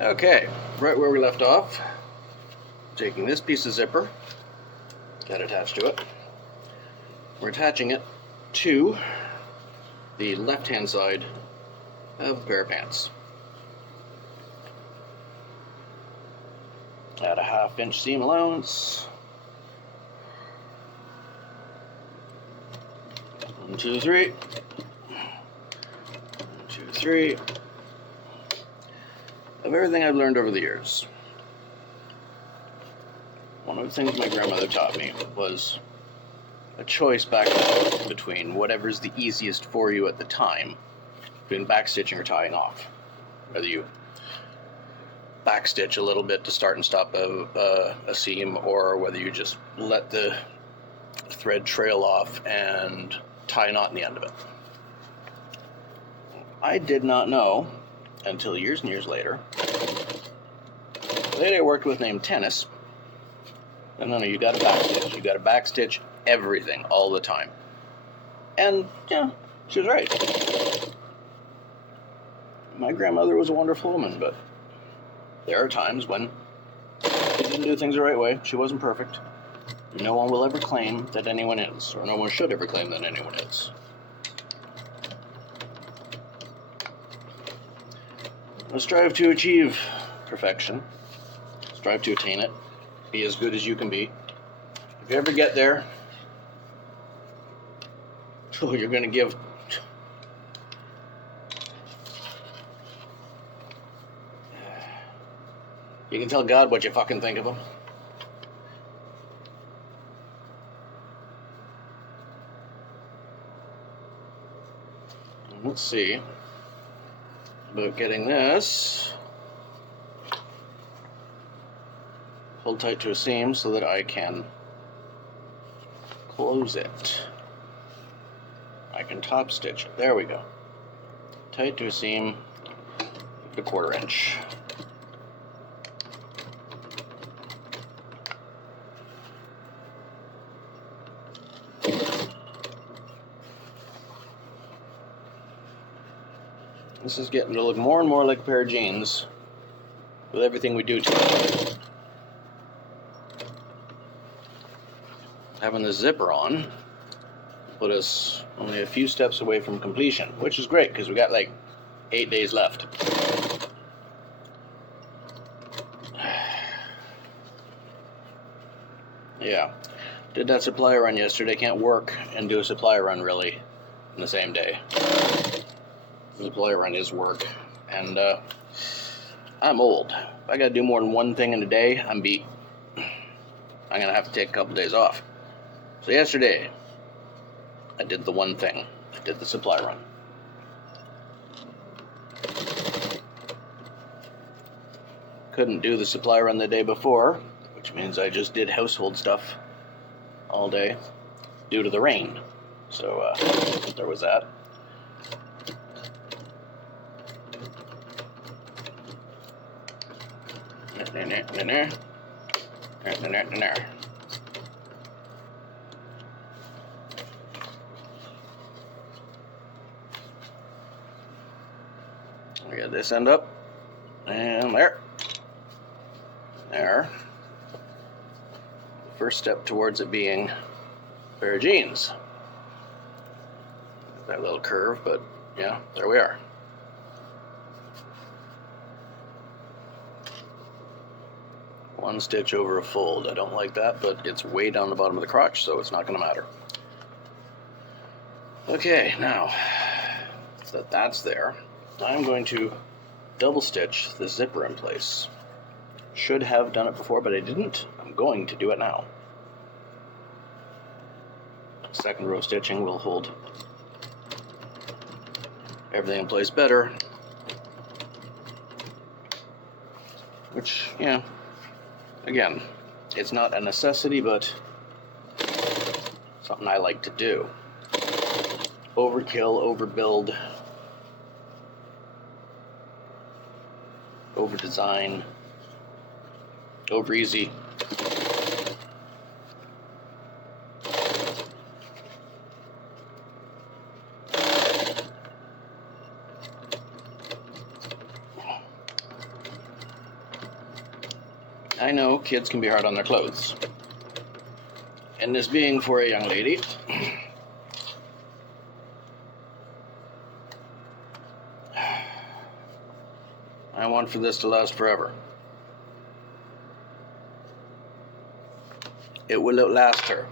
Okay, right where we left off, taking this piece of zipper that attached to it, we're attaching it to the left-hand side of a pair of pants. Add a 1/2 inch seam allowance. 1, 2, 3. 1, 2, 3. Of everything I've learned over the years, one of the things my grandmother taught me was a choice back then between whatever's the easiest for you at the time, between backstitching or tying off. Whether you backstitch a little bit to start and stop a seam, or whether you just let the thread trail off and tie a knot in the end of it. I did not know until years and years later. The lady I worked with named Tennis. No, you got to backstitch. You got to backstitch everything all the time. And yeah, she was right. My grandmother was a wonderful woman, but there are times when she didn't do things the right way. She wasn't perfect. No one will ever claim that anyone is, or no one should ever claim that anyone is. Strive to achieve perfection. Strive to attain it. Be as good as you can be. If you ever get there, you're going to give... You can tell God what you fucking think of him. Let's see about getting this pulled tight to a seam so that I can close it. I can top stitch it. There we go. Tight to a seam, give it a 1/4 inch. This is getting to look more and more like a pair of jeans with everything we do to it. Having the zipper on put us only a few steps away from completion, which is great because we got like 8 days left. Yeah, did that supply run yesterday. Can't work and do a supply run really in the same day. The supply run is work, and I'm old. If I gotta do more than one thing in a day, I'm beat. I'm gonna have to take a couple days off. So yesterday, I did the one thing. I did the supply run. Couldn't do the supply run the day before, which means I just did household stuff all day due to the rain. So there was that. We got this end up, and there. First step towards it being a pair of jeans. That little curve, but yeah, there we are. One stitch over a fold. I don't like that, but it's way down the bottom of the crotch, so it's not going to matter. Okay, now that that's there, I'm going to double stitch the zipper in place. Should have done it before, but I didn't. I'm going to do it now. Second row stitching will hold everything in place better. Which, yeah, again, it's not a necessity, but something I like to do. Overkill, overbuild, overdesign, over easy. I know kids can be hard on their clothes. And this being for a young lady, I want for this to last forever. It will outlast her.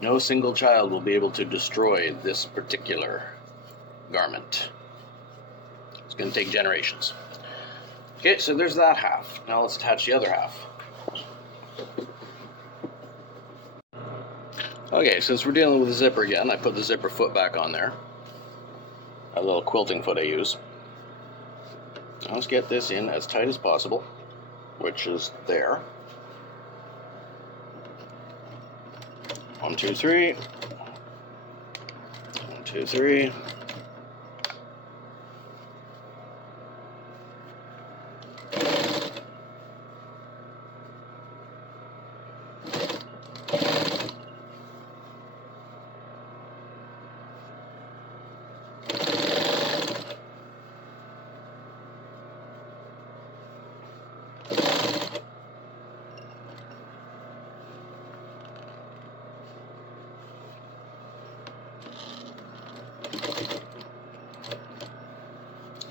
No single child will be able to destroy this particular garment. It's going to take generations. Okay, so there's that half. Now let's attach the other half. Okay, since we're dealing with the zipper again, I put the zipper foot back on there. A little quilting foot I use. Now let's get this in as tight as possible, which is there. 1, 2, 3. 1, 2, 3.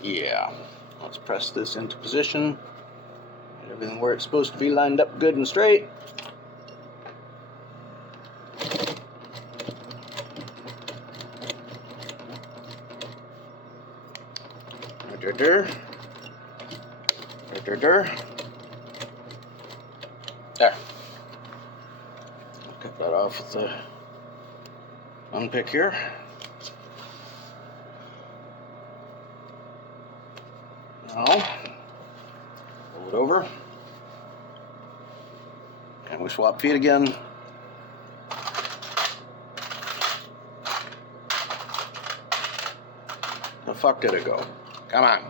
Yeah, let's press this into position. Get everything where it's supposed to be, lined up good and straight. There. Cut that off with the unpick here. Now, roll it over. And we swap feet again. The fuck did it go? Come on.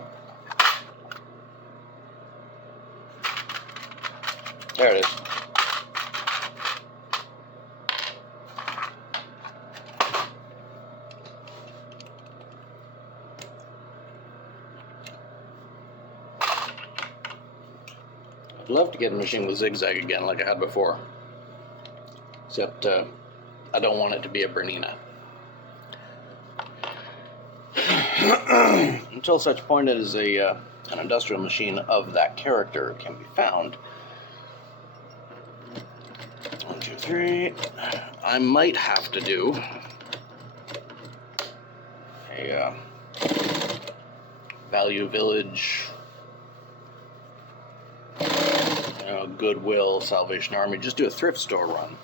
There it is. I'd love to get a machine with zigzag again like I had before. Except I don't want it to be a Bernina. Until such point as an industrial machine of that character can be found. 1, 2, 3. I might have to do a Value Village, Goodwill, Salvation Army. Just do a thrift store run.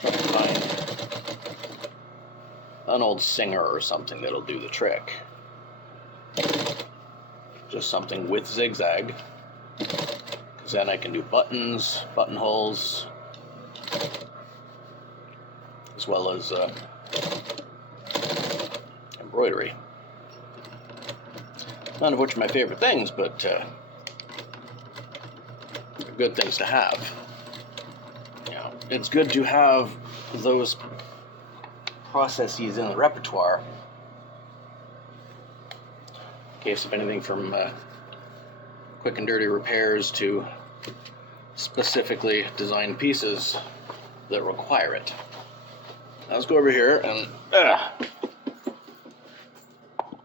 Try to find an old Singer or something that'll do the trick. Just something with zigzag, because then I can do buttons, buttonholes, as well as embroidery. None of which are my favorite things, but they're good things to have. It's good to have those processes in the repertoire in case of anything from quick and dirty repairs to specifically designed pieces that require it. Now let's go over here and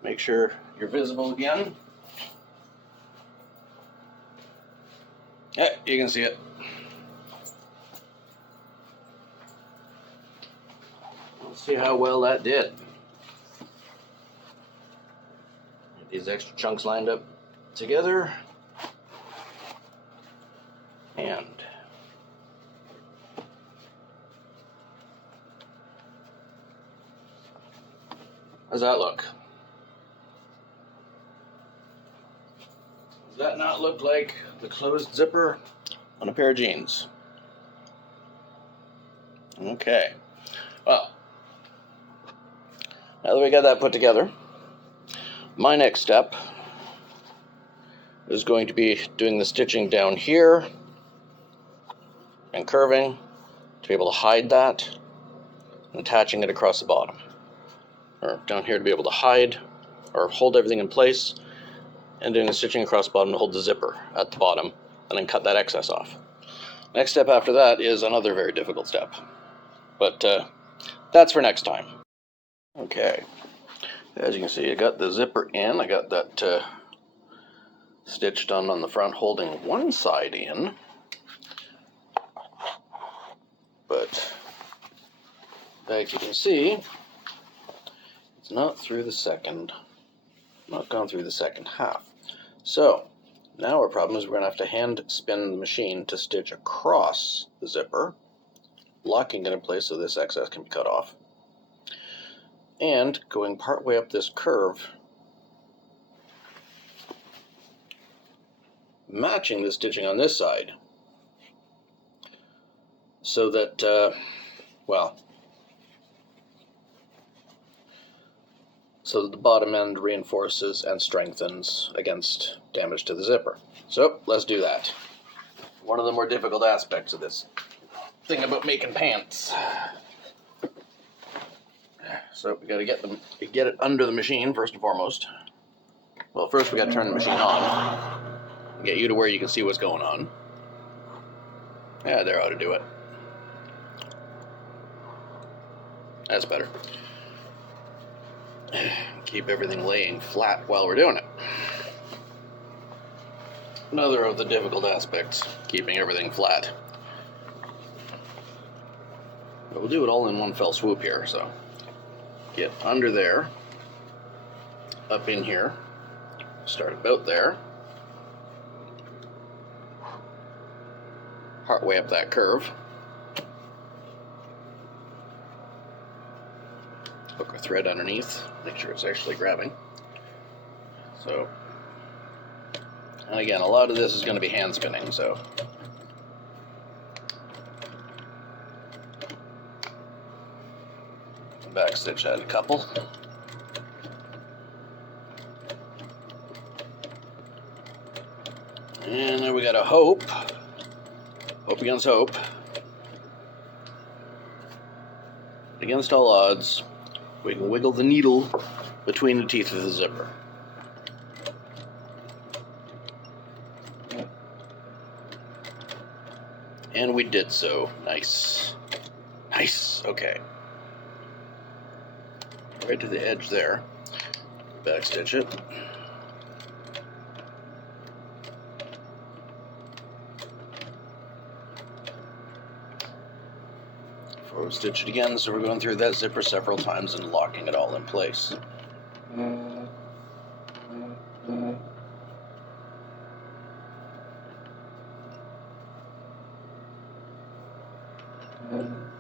make sure you're visible again. Yeah, you can see it. Let's see how well that did. Get these extra chunks lined up together. And how's that look? Does that not look like the closed zipper on a pair of jeans? Okay. Well, now that we got that put together, my next step is going to be doing the stitching down here and curving to be able to hide that and attaching it across the bottom. or down here to be able to hide or hold everything in place, and doing the stitching across the bottom to hold the zipper at the bottom, and then cut that excess off. Next step after that is another very difficult step, but that's for next time. Okay, as you can see, I got the zipper in. I got that stitch done on the front, holding one side in, but as you can see, it's not through the second, not gone through the second half. So now our problem is we're going to have to hand spin the machine to stitch across the zipper, locking it in place so this excess can be cut off, and going part way up this curve, matching the stitching on this side so that, so that the bottom end reinforces and strengthens against damage to the zipper. So let's do that. One of the more difficult aspects of this thing about making pants. So we got to get it under the machine first and foremost. Well, first we got to turn the machine on, get you to where you can see what's going on. Yeah, there ought to do it. That's better. Keep everything laying flat while we're doing it. Another of the difficult aspects, keeping everything flat. But we'll do it all in one fell swoop here, so get under there, up in here, start about there, part way up that curve, hook our thread underneath, make sure it's actually grabbing. So, and again, a lot of this is going to be hand spinning, so back stitch that a couple. And then we got a hope against hope. Against all odds, we can wiggle the needle between the teeth of the zipper. And we did so. Nice. Nice. Okay. Right to the edge there. Back stitch it. Forward stitch it again, so we're going through that zipper several times and locking it all in place.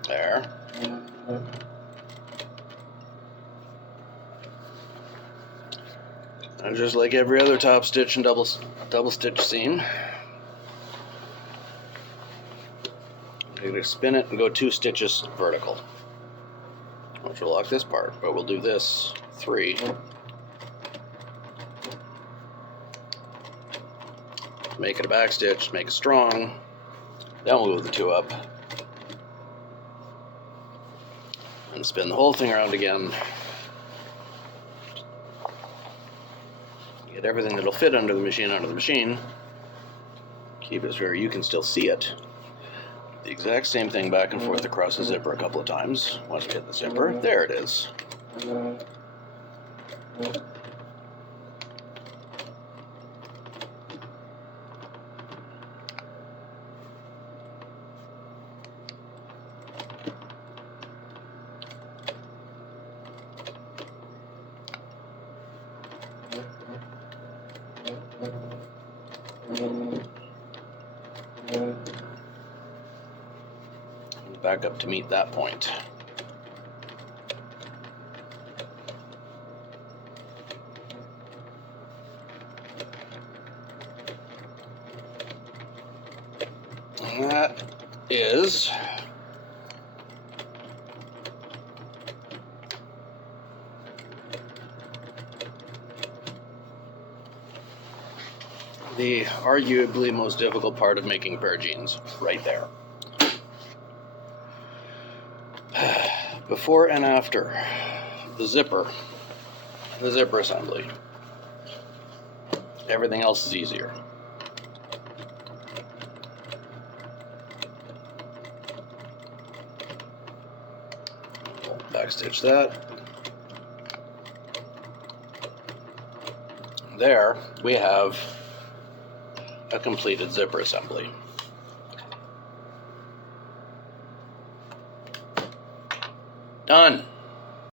There. And just like every other top stitch and double stitch seam, you're going to spin it and go 2 stitches vertical, which will lock this part, but we'll do this 3. Make it a back stitch, make it strong, then we'll move the 2 up, and spin the whole thing around again. Get everything that'll fit under the machine, keep it where you can still see it. The exact same thing back and forth across the zipper a couple of times. Once we hit the zipper, there it is. Back up to meet that point. And that is the arguably most difficult part of making a pair of jeans, right there. Before and after. the zipper assembly. Everything else is easier. Backstitch that. There we have a completed zipper assembly. Done.